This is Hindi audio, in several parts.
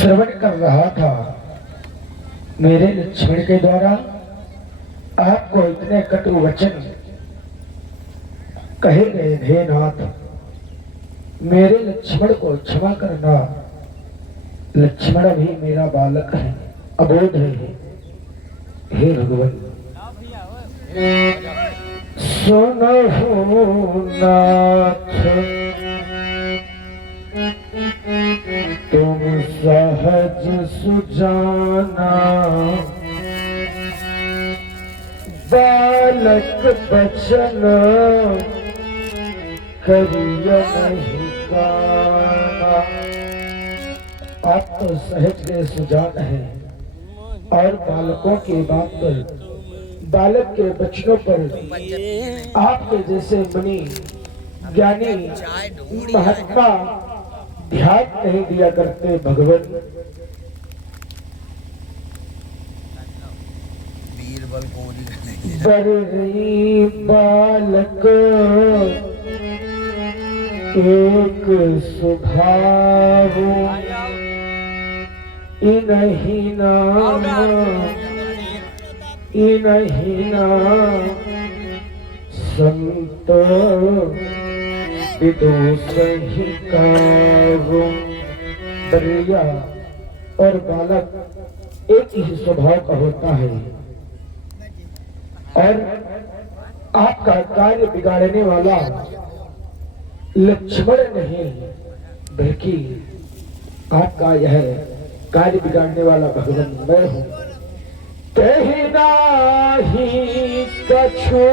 श्रवण कर रहा था। मेरे लक्ष्मण के द्वारा आपको इतने कटु वचन कहे गए हे नाथ, मेरे लक्ष्मण को क्षमा करना। लक्ष्मण भी मेरा बालक है, अबोध है। हे भगवान सुनो नाथ, तुम सहज सुजाना, बालक बचन करिय नहीं गाना। आप तो सहज के सुजान है और बालकों की बात पर, बालक के बचनों पर आपके जैसे मुनि ज्ञानी महात्मा ध्यान नहीं दिया करते। भगवान बड़ी बालक एक स्वभाव, इनही नाम इनही नाम संत विदुष ही काहू। बरिया और बालक एक ही स्वभाव का होता है और आपका कार्य बिगाड़ने वाला लक्ष्मण नहीं बल्कि आपका यह कार्य बिगाड़ने वाला भगवान मैं हूं। कहना ही कछु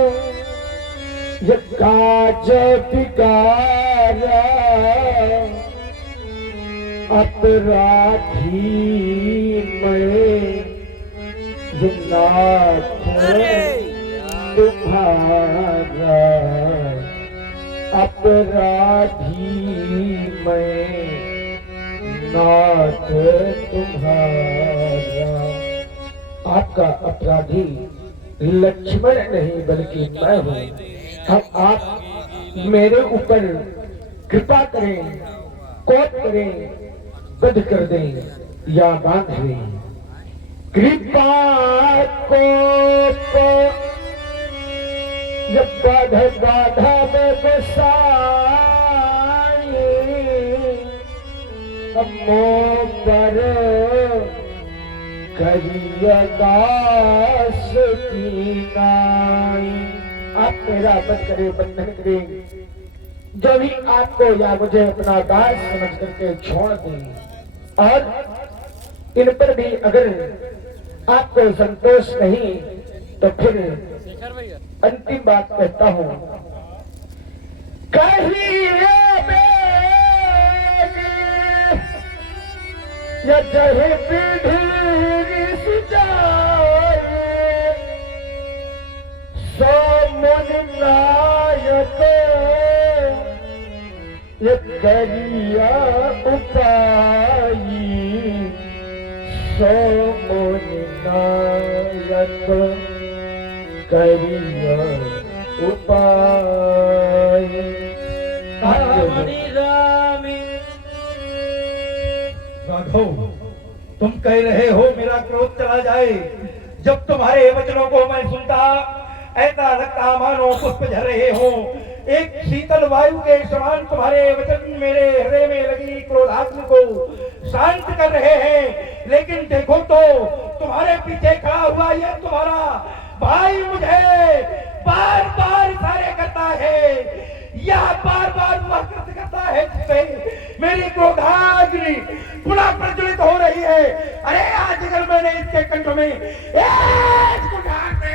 ये काज बिगाड़ा, अपराधी मैं नाथ तुम्हारा, अपराधी मैं नाथ तुम्हारा। आपका अपराधी लक्ष्मण नहीं बल्कि मैं हूँ। अब आप मेरे ऊपर कृपा करें, कोप करें, वध कर दें या बांध दें। कृपा को जब बाधा बाधा में बसाए, अम्मो पर करिया दास की नाई। आप मेरा बंद करें, बंधन करें, जो भी आपको या मुझे अपना दास समझ करके छोड़ दें। और इन पर भी अगर आपको संतोष नहीं तो फिर अंतिम बात कहता हूं। कहिए या जहे पीढ़ी सुजाए, सो मन नायक ये करिया उपाई, सो मन नायक करिया उपाय। राघव, तुम कह रहे हो मेरा क्रोध चला जाए। जब तुम्हारे वचनों को मैं सुनता ऐसा लगता मानो पुष्प झर रहे हो। एक शीतल वायु के समान तुम्हारे वचन मेरे हृदय में लगी क्रोधाग्नि को शांत कर रहे हैं। लेकिन देखो तो तुम्हारे पीछे खड़ा हुआ यह तुम्हारा भाई मुझे बार बार इशारे करता है, यह बार बार वह कृत्य करता है जिससे मेरी क्रोधाग्नि पुनः प्रज्वलित हो रही है। अरे आज अगर मैंने इसके कंठ में एक कुठार से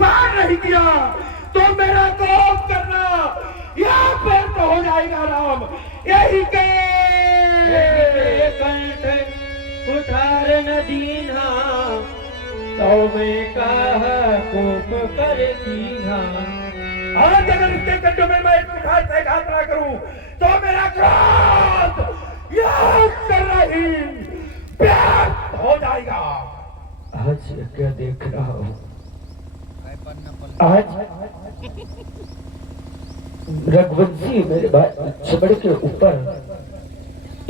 वार नहीं किया तो मेरा क्रोध करना यह व्यर्थ हो जाएगा। राम यही के कंठ कुठार न दीना, तो मैं कहा कोप कर दीना। आज अगर इसके कंठ में मैं कुठार से घात ना करूं तो मेरा क्रोध यह कर रही व्यर्थ हो जाएगा। आज क्या देख रहा हूं? आज रघुवंशी मेरे लक्ष्मण के ऊपर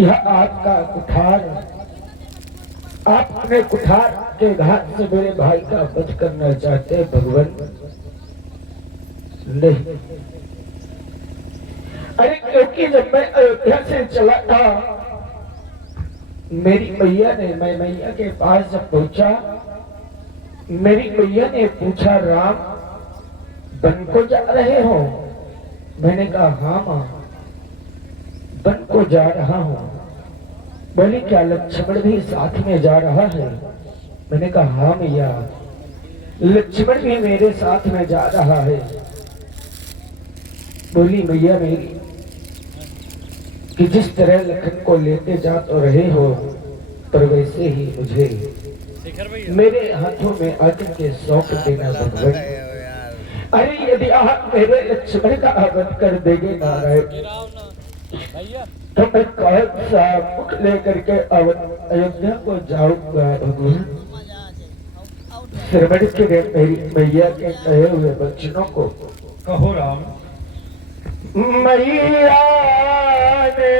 यह आपका कुठार आप अपने कुठार के घाट से मेरे भाई का वध करना चाहते हैं भगवान? नहीं। अरे क्योंकि जब मैं अयोध्या से चला था, मेरी मैया ने, मैं मैया के पास जब पहुंचा, मेरी मैया ने पूछा, राम वन को जा रहे हो? मैंने कहा हाँ माँ, वन को जा रहा हूँ। बोली क्या लक्ष्मण भी साथ में जा रहा है? मैंने कहा हाँ मैया, लक्ष्मण भी मेरे साथ में जा रहा है। बोली मैया मेरी कि जिस तरह लखन को लेते जा तो रहे हो, पर वैसे ही मुझे मेरे हाथों में आकर के सौंप देना भगवान। अरे यदि आप मेरे लक्ष्मण का वध कर देंगे नारायण, तो मैं कौन सा मुख लेकर के अयोध्या को जाऊंगा भगवान? श्रवण के मेरी मैया के कहे हुए वचनों को कहो राम। मैया ने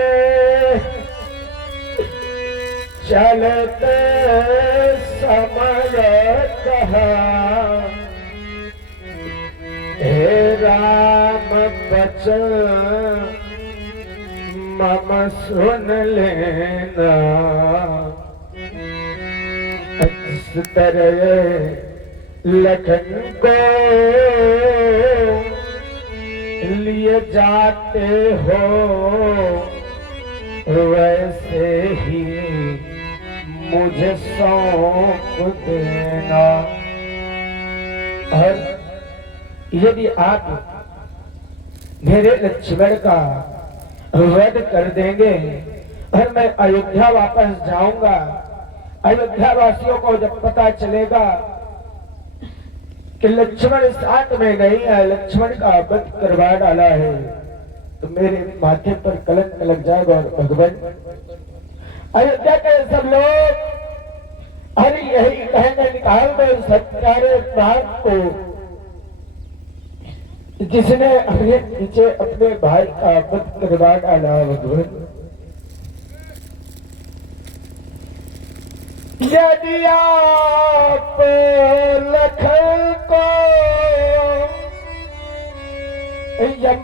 चलते समय कहा, हे राम बचन मम सुन लेना। इस तरह लखन को लिए जाते हो, वैसे ही मुझे सौंप देना। और यदि आप मेरे लक्ष्मण का वध कर देंगे और मैं अयोध्या वापस जाऊंगा, अयोध्या वासियों को जब पता चलेगा कि लक्ष्मण साथ में नहीं है, लक्ष्मण का वध करवा डाला है, तो मेरे माथे पर कलंक लग जाएगा। और भगवान अयोध्या के सब लोग अरे यही कहने निकाल दो सब प्यारे प्राण को, जिसने अपने पीछे अपने भाई का वध करवा डाला। भगवान यदि आप लखन को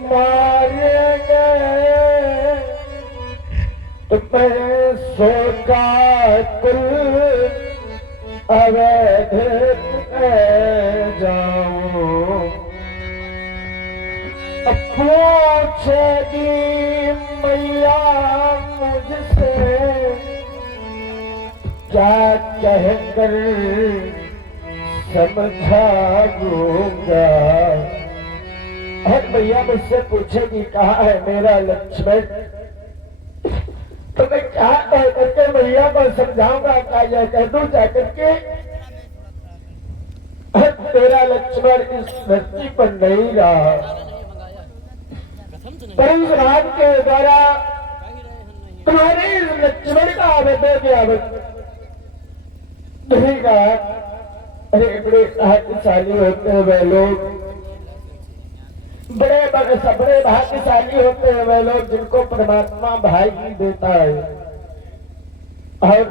मारेंगे, तो मैं सोचा कुल अवैध जाऊं। पूछेगी मैया मुझसे क्या कहकर समझाऊंगा। और भैया मुझसे पूछेगी कहाँ है मेरा लक्ष्मण, तो मैं क्या कह करके भैया को समझाऊंगा? क्या यह कह दूं जाकर के तेरा लक्ष्मण इस धरती पर नहीं रहा, पर इस रात के द्वारा तुम्हारे इस लक्ष्मण का देगा। अरे बड़े भाग्यशाली होते हैं वे लोग, बड़े भाग्यशाली होते हैं वे लोग जिनको परमात्मा भाई ही देता है। और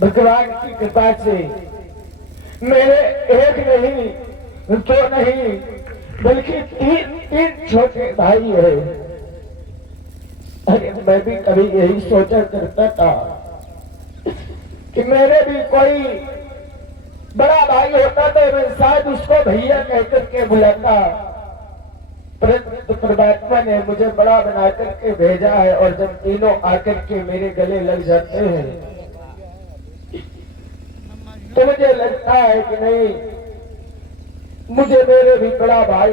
भगवान की कृपा से मेरे एक नहीं, दो नहीं, बल्कि तीन छोटे भाई है। अरे मैं भी कभी यही सोचा करता था कि मेरे भी कोई बड़ा भाई होता तो मैं शायद उसको भैया कहकर के बुलाता, परंतु परमात्मा ने मुझे बड़ा बना करके भेजा है। और जब तीनों आकर के मेरे गले लग जाते हैं तो मुझे लगता है कि नहीं, मुझे मेरे भी बड़ा भाई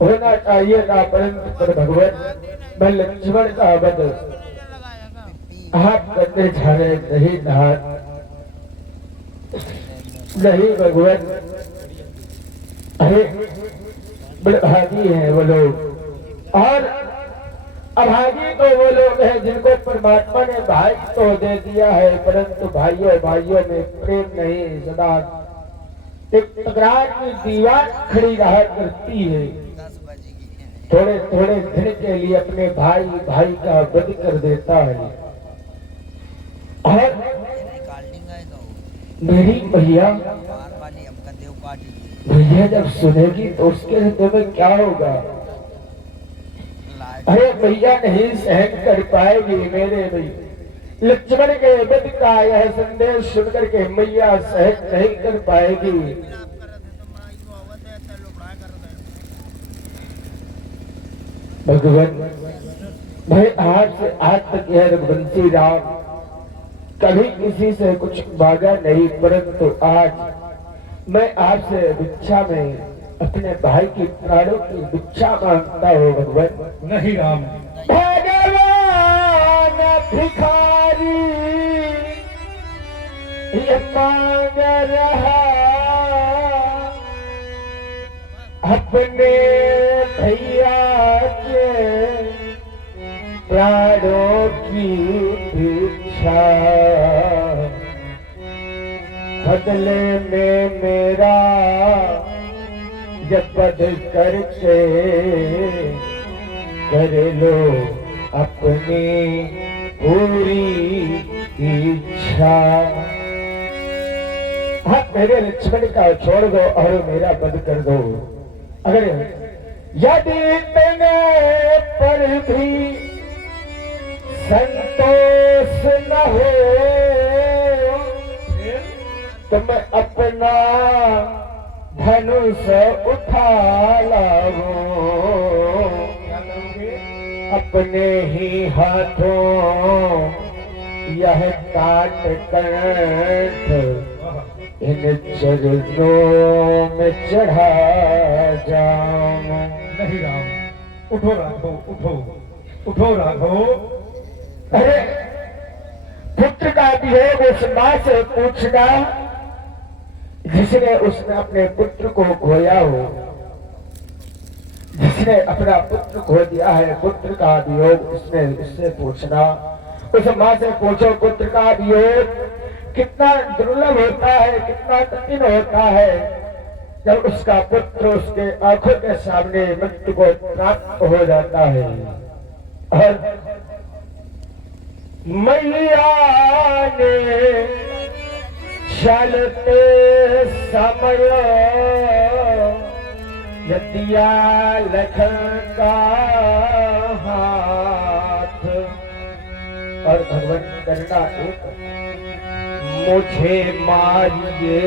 होना चाहिए था। परंतु पर भगवान मैं लक्ष्मण का वध आप करने जाने नहीं नहीं भगवान। अरे बड़े भागी हैं वो लोग, और अभागी तो वो लोग हैं जिनको परमात्मा ने भाई तो दे दिया है, परंतु भाइयों में प्रेम नहीं, सदा एक तकरार की दीवार खड़ी रहा करती है। थोड़े थोड़े दिन के लिए अपने भाई का वध कर देता है। मेरी भैया वाली हमका देव पाटी भैया जब सुनेगी तो उसके हृदय में क्या होगा? अरे भैया नहीं सहन कर पाएगी मेरे भैया। लक्ष्मण के वध का यह संदेश सुनकर के मैया सहन नहीं कर पाएगी। भगवान भाई आज तक यह रघुवंशी राम कभी किसी से कुछ मांगा नहीं, परंतु आज मैं आपसे भिक्षा में अपने भाई की प्राणों की भिक्षा मांगता हूँ भगवान। नहीं राम, भगवान भिखारी ये मांग रहा अपने भैया के प्राणों की भिक्षा, बदले में मेरा जब पद करके कर लो अपनी पूरी इच्छा। हाँ मेरे लक्ष्मण का छोड़ दो और मेरा वध कर दो। अगर यदि इतने पर भी संतोष न हो तो मैं अपना धनुष उठा लाऊं, अपने ही हाथों यह काट कंठ इन चरणों में चढ़ा जाऊं। नहीं राम, उठो राघव, उठो उठो राघव। अरे पुत्र का वियोग उस मां से पूछना जिसने उसने अपने पुत्र को खोया हो, जिसने अपना पुत्र खो दिया है, पुत्र का वियोग उसने उससे पूछना। उस मां से पूछो पुत्र का वियोग कितना दुर्लभ होता है, कितना कठिन होता है जब उसका पुत्र उसके आंखों के सामने मृत्यु को प्राप्त हो जाता है। और मैया ने चलते समय दिया लखन का हाथ, और भगवान करना एक मुझे मारिए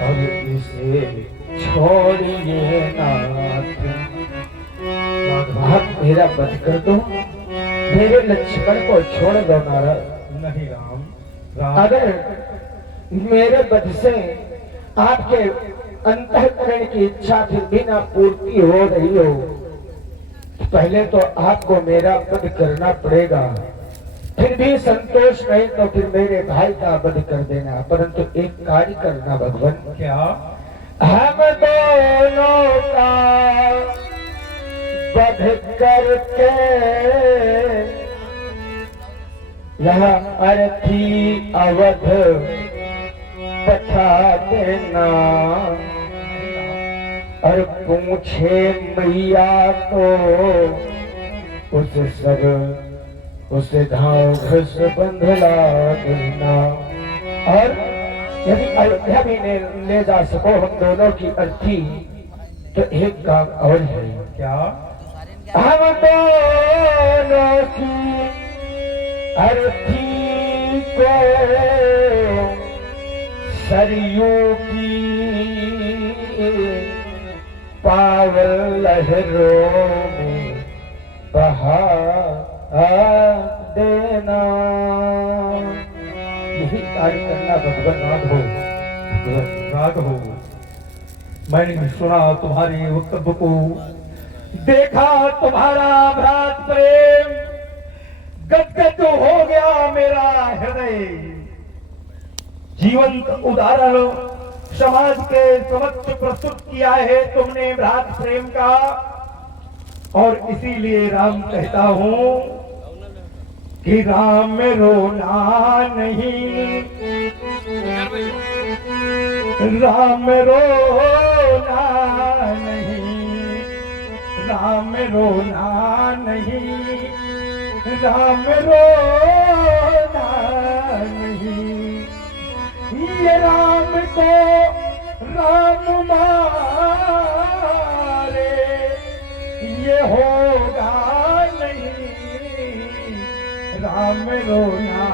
और इसे छोड़िए नाथ। आप मेरा वध कर दो, मेरे लक्ष्मण को छोड़ दो नारद। नहीं राम, राम। अगर मेरे वध से आपके अंतःकरण की इच्छा फिर भी ना पूर्ति हो रही हो तो पहले तो आपको मेरा वध करना पड़ेगा। फिर भी संतोष नहीं तो फिर मेरे भाई का वध कर देना, परंतु एक कार्य करना भगवान। क्या? हम दोनों का वध करके यहाँ अर्थी अवध पठा देना, और पूछे मैया तो उस सर उस घास बंधला देना। और यदि अयोध्या भी ले जा सको हम दोनों की अर्थी तो एक काम और है। क्या? हम दोनों की अर्थी को सरयू की पावल लहरों में बहा देना। यही कार्य करना भगवान राघव। राघव, मैंने सुना तुम्हारे वक्तव्य को, देखा तुम्हारा भ्रात प्रेम, गदगद हो गया मेरा हृदय। जीवंत उदाहरण समाज के समक्ष प्रस्तुत किया है तुमने भ्रात प्रेम का, और इसीलिए राम कहता हूं कि राम में रोना नहीं, राम रोना नहीं, राम रोना नहीं, राम रोना नहीं। ये राम को राम मारे, ये होगा नहीं राम रोना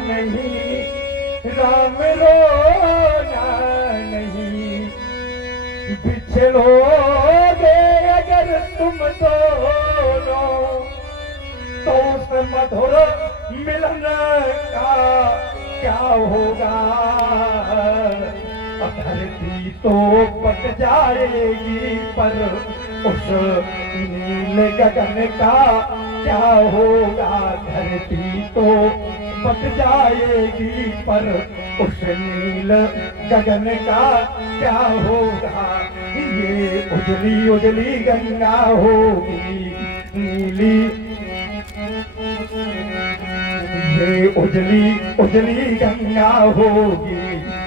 नहीं, राम रोना नहीं। बिछड़ोगे अगर तुम दोनों तो उस मधुर मिलन का क्या होगा। धरती तो पट जाएगी पर उस नील गगन का क्या होगा। धरती तो पट जाएगी पर उस नील गगन का क्या होगा। ये उजली उजली गंगा होगी नीली, ये उजली उजली गंगा होगी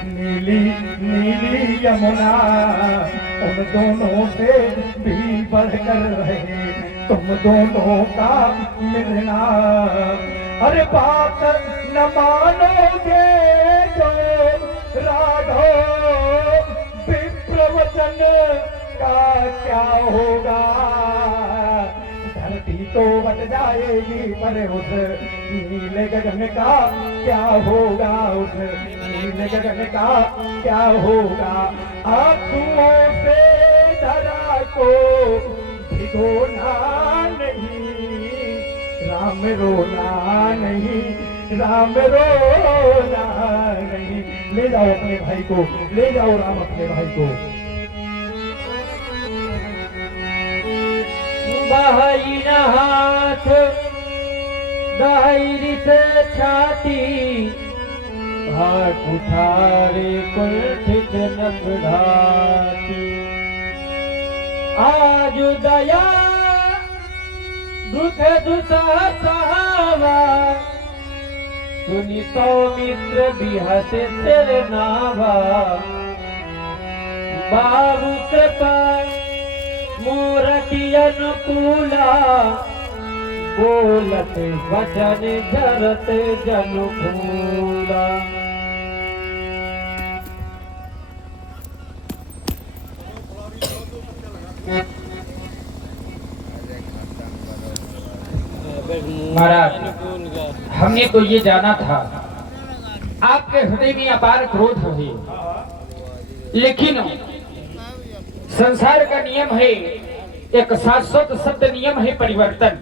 नीली नीली यमुना। उन दोनों से भी बढ़कर रहे तुम दोनों का मिलना। अरे बात न मानोगे जो राघव, विप्रवचन का क्या होगा। धरती तो बट जाएगी पर उस नीले गगन का क्या होगा। उस नीले गगन का क्या होगा। आंसुओं से धरा को भिगोना नहीं, राम रोना नहीं, राम रोना नहीं। ले जाओ अपने भाई को, ले जाओ राम अपने भाई को। बहाइन हाथ दाहिरी से छाती, हाथ उठारे कुंठित नख घाती। आज दया दुख दुसह सहावा, सुनी तो मित्र बिहत सिर नावा। बाबू कृपा मूर्ति अनुकूला, बोलत वचन जरत जनु फूला। महाराज, हमने तो ये जाना था आपके हृदय में अपार क्रोध है, लेकिन संसार का नियम है, एक शाश्वत सत्य नियम है परिवर्तन।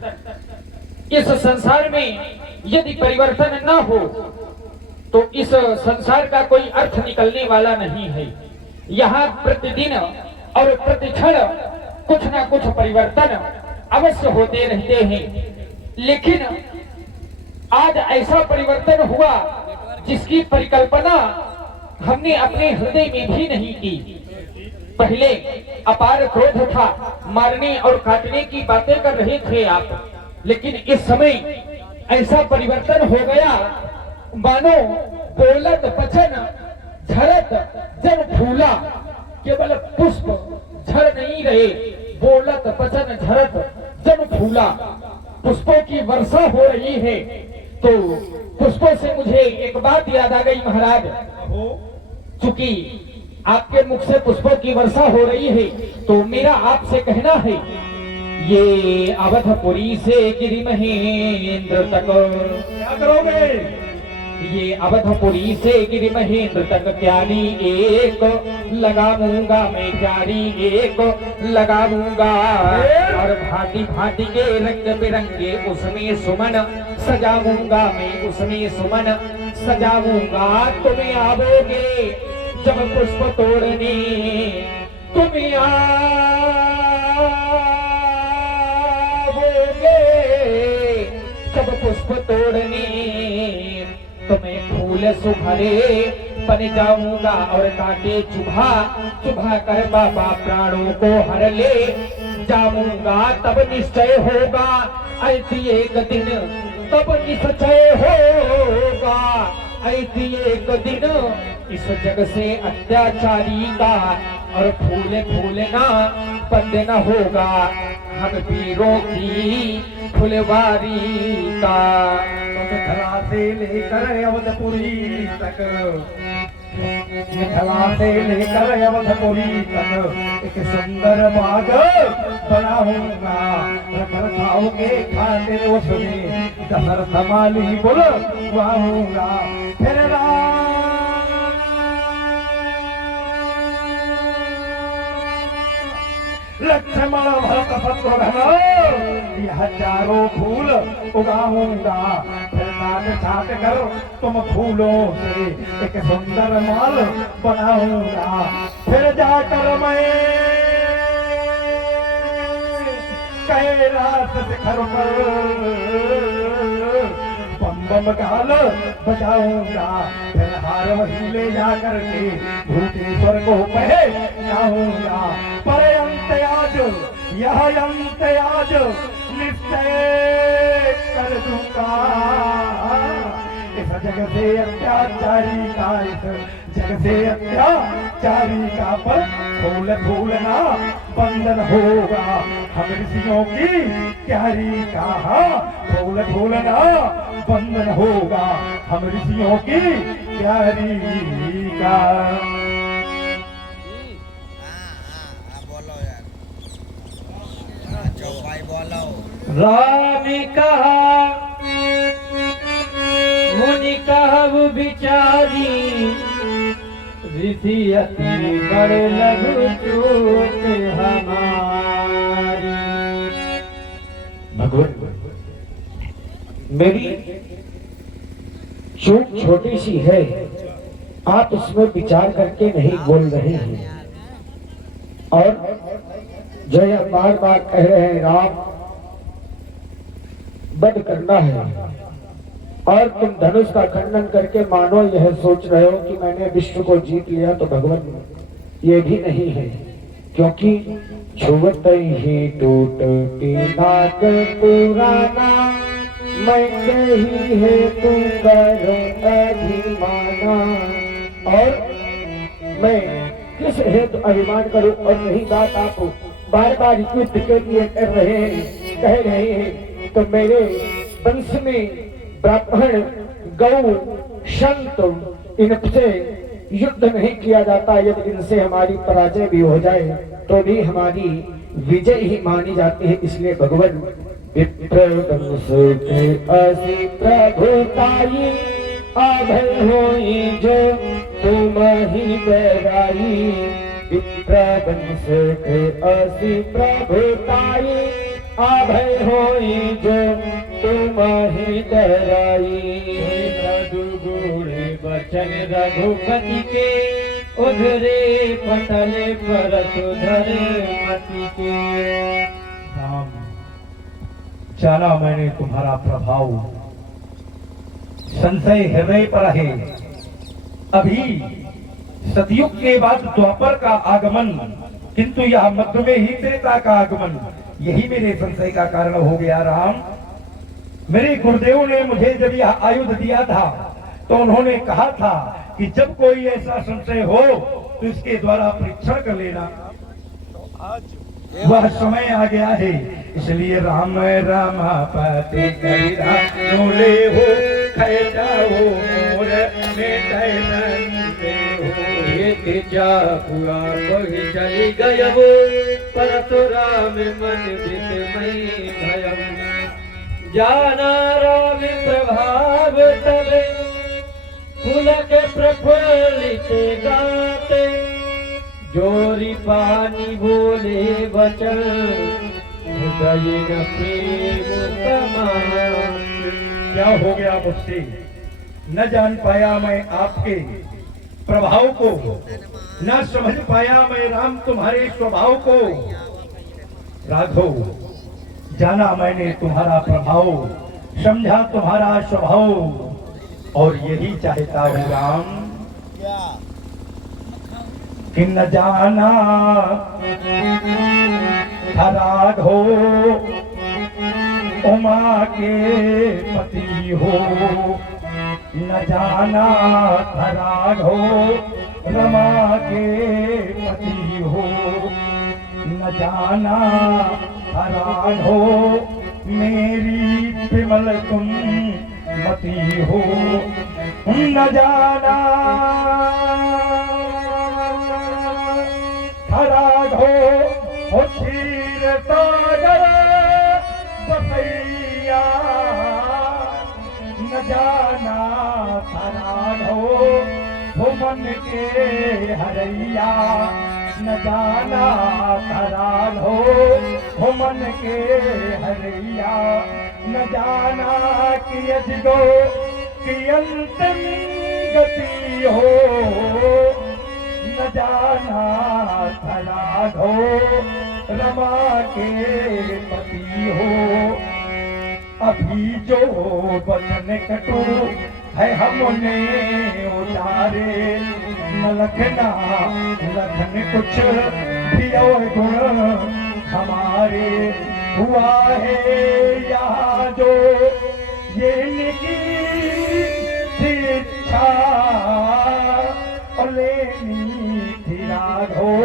इस संसार में यदि परिवर्तन न हो तो इस संसार का कोई अर्थ निकलने वाला नहीं है। यहाँ प्रतिदिन और प्रतिक्षण कुछ ना कुछ परिवर्तन अवश्य होते रहते हैं, लेकिन आज ऐसा परिवर्तन हुआ जिसकी परिकल्पना हमने अपने हृदय में भी नहीं की। पहले अपार क्रोध था, मारने और काटने की बातें कर रहे थे आप, लेकिन इस समय ऐसा परिवर्तन हो गया मानो बोलत वचन झरत जन फूला। केवल पुष्प झड़ नहीं रहे, बोलत वचन झरत जन फूला। पुष्पों की वर्षा हो रही है। तो पुष्पों से मुझे एक बात याद आ गई महाराज, चूंकि आपके मुख से पुष्पों की वर्षा हो रही है तो मेरा आपसे कहना है, ये अवधपुरी से गिरि महेंद्र तक क्या करोगे। ये अवधपुरी से गिरि महेंद्र तक क्यारी एक लगाऊंगा मैं, क्यारी एक लगाऊंगा। और भांति भांति के रंग बिरंगे उसमें सुमन सजाऊंगा मैं, उसमें सुमन सजाऊंगा। तुम्हें आओगे जब पुष्प तोड़ने, तुम्हें आओगे जब पुष्प तोड़ने। तुम्हें फूल सुभरे बन जाऊंगा और कांटे चुभा चुभा कर बाबा प्राणों को हर ले जाऊंगा। तब निश्चय होगा ऐसी एक दिन, तब निश्चय होगा ऐसी एक दिन इस जग से अत्याचारी का, और फूले फूलना बंद न होगा हम वीरों की फुलवारी का। धरा से लेकर अवधपुरी तक मिथिला से लेकर अवधपुरी तक एक सुंदर बाग बनाऊंगा, रख रखाव के खातिर उसमें दशरथ माली बुलवाऊंगा। फिर लक्ष्मण भरत शत्रुघ्न यह चारों फूल उगाऊंगा, फिर काट छाट कर तुम फूलों से एक सुंदर माल बनाऊंगा। फिर जाकर मैं कैलाश शिखर पर बम बम गाल बजाऊंगा, फिर हार वही ले जाकर के भूतेश्वर को पहनाऊंगा। पर अंत आज यह अंत आज निश्चय कर दूंगा, इस जग से अत्याचारी का, इस जग से अत्याचारी का पर फूल फूलना बंधन होगा। हम ऋषियों की क्यारी का फूल फूलना बंधन होगा, हम ऋषियों की क्यारी का। बोलो यार, चौपाई बोलो। राम कहा मुनि कहु बिचारी, ऋषि अति बड़ लघु चूक हमारी। भगवान मेरी चूक छोटी सी है, आप इसमें विचार करके नहीं बोल रहे हैं। और जो यह बार बार कह रहे हैं राम वध करना है, और तुम धनुष का खंडन करके मानो यह सोच रहे हो कि मैंने विश्व को जीत लिया, तो भगवान ये भी नहीं है, क्योंकि छुवत ही टूटती नाक पुराना, मैं कही है तू करो अभिमाना। और मैं किस हेतु अभिमान करूं, और यही बात आप बार बार युद्ध के लिए कर रहे हैं, कह रहे हैं, तो मेरे वंश में ब्राह्मण गौ संत इनसे युद्ध नहीं किया जाता। यदि इनसे हमारी पराजय भी हो जाए तो भी हमारी विजय ही मानी जाती है। इसलिए भगवान विप्र वंश के असी प्रभुताई, अभय होई जो तुम ही बराई। विप्र वंश के असी प्रभुताई, अभय होई जो तुम ही डराई। गुड़े बचन रघुपति के, उधरे पटले पर सुधरे मति के। राम, जाना मैंने तुम्हारा प्रभाव, संशय हृदय पर है। अभी सतयुग के बाद द्वापर का आगमन, किंतु यह मध्य में ही त्रेता का आगमन, यही मेरे संशय का कारण हो गया। राम, मेरे गुरुदेव ने मुझे जब यह आयुध दिया था तो उन्होंने कहा था कि जब कोई ऐसा संशय हो तो इसके द्वारा परीक्षण कर लेना। तो आज वह समय आ गया है, इसलिए राम रामापति ले हो खे जाओ मोर चली गय वो परशुराम मन विस्मयी भयम। जाना राम प्रभाव तले, पुलक प्रफुल्लित गाते, जोरी पानी बोले वचन, हृदय न प्रेम समान। क्या हो गया मुझसे? न जान पाया मैं आपके प्रभाव को, न समझ पाया मैं राम तुम्हारे स्वभाव को। राघव, जाना मैंने तुम्हारा प्रभाव, समझा तुम्हारा स्वभाव, और यही चाहता हूँ राम कि न जाना था राघव उमा के पति हो, न जाना था राघव रमा के पति हो, न जाना था राघव मेरी विमल तुम मती हो, न जाना जाना था राघव हो मन के हरैया, न जाना था राघव हो मन के हरैया, न जाना कि अजगो की अंतिम गति हो, न जाना था राघव रमा के पति हो। अभी जो बचन कटु है हमने उतारे, न लखना लखन कुछ भी और गुण हमारे, हुआ है यहाँ जो ये लिखी थी इच्छा, और लेनी थी राघव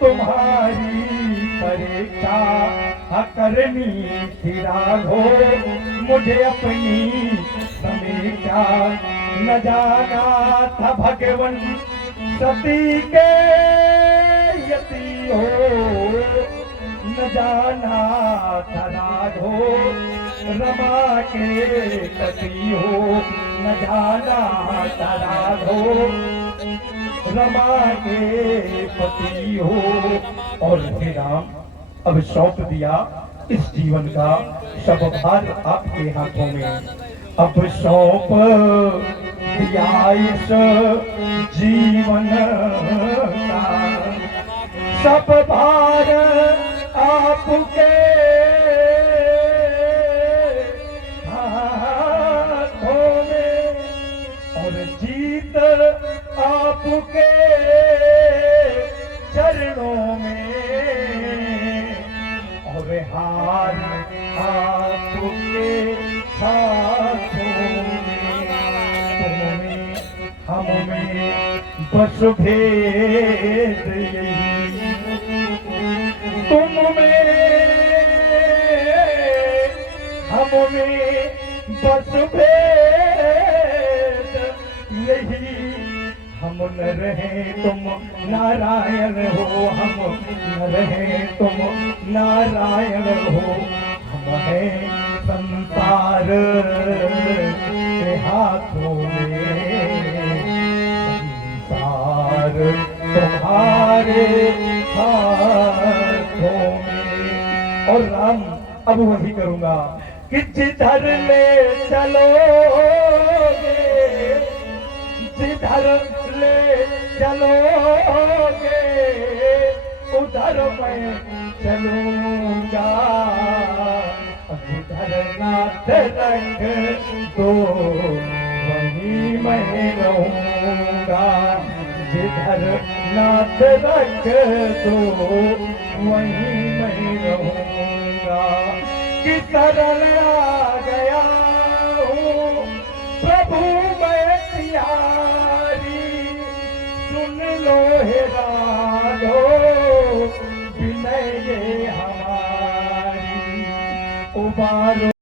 तुम्हारी परीक्षा, करनी थी राघव मुझे अपनी समीक्षा, न जाना था भगवन सती के यति हो, न जाना था राघव रमा के पति हो, न जाना था राघव रमा के पति हो। और हे राम, अब सौंप दिया इस जीवन का सब भार आपके हाथों में, अब सौंप दिया इस जीवन का सब भार आपके हाथों में, और जीत आपके चरणों में, और हार आपके हाथों में, तुम में हम में बस भेद यही, तुम में हम में बस भेद यही, हम न रहे तुम नारायण हो, हम न रहे तुम नारायण हो, हम हैं संसार के हाथों में, संसार तुम्हारे हाथों में। और राम अब वही करूंगा कि जिधर ले चलोगे, जिधर ले चलोगे उधर मैं चलूंगा, जिधर नाथ रख दो वहीं मैं रहूंगा, जिधर नाथ रख दो वहीं मैं रहूंगा, कि शरण आ गया हूँ प्रभु मैं तिहारी, सुन लो हे राघो विनय ये हमारी, उबारो